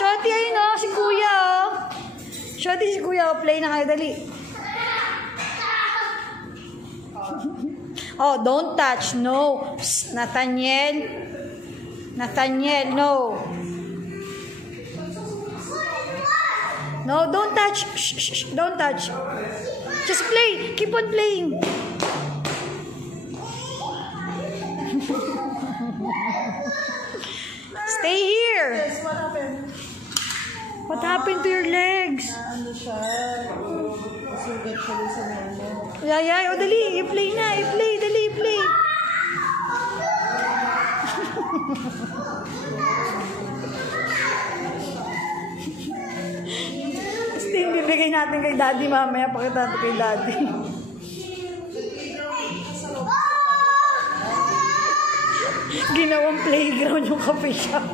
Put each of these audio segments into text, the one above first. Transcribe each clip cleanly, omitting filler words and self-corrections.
Shorty, ayun o. Si Kuya o. Shorty, si Kuya o. Play na kayo. Dali. Oh, don't touch. No. Psst, Nathaniel. Nathaniel, no. No, don't touch. Shh, shh, shh. Don't touch. Just play. Keep on playing. Stay here. Yes, what happened? What happened to your legs? Ano siya? Sugat siya din sa mama. Yay, o dali. I-play na. I-play. Dali, i-play. Sting, bibigay natin kay Daddy mamaya. Pakita natin kay Daddy. Ginawang playground yung coffee shop.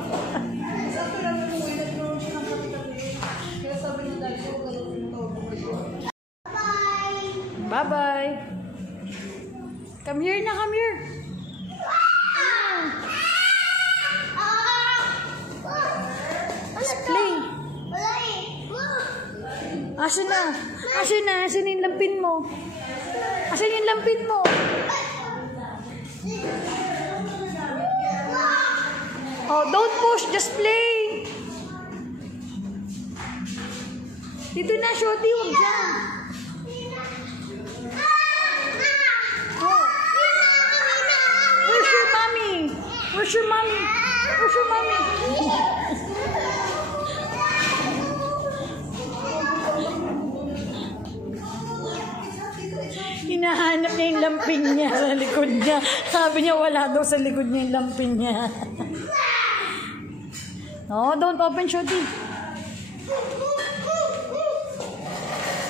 Bye-bye. Come here na, come here. Let's play. Asan na? Asan na? Asan yung lampin mo? Asan yung lampin mo? Oh, don't push. Just play. Dito na, Shorty. Huwag dyan. Oh. Where's your mommy? Where's your mommy? Where's your mommy? Hinahanap niya yung lampin niya sa likod niya. Sabi niya wala daw sa likod niya yung lampin niya. No, don't open, Shorty.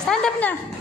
Stand up na.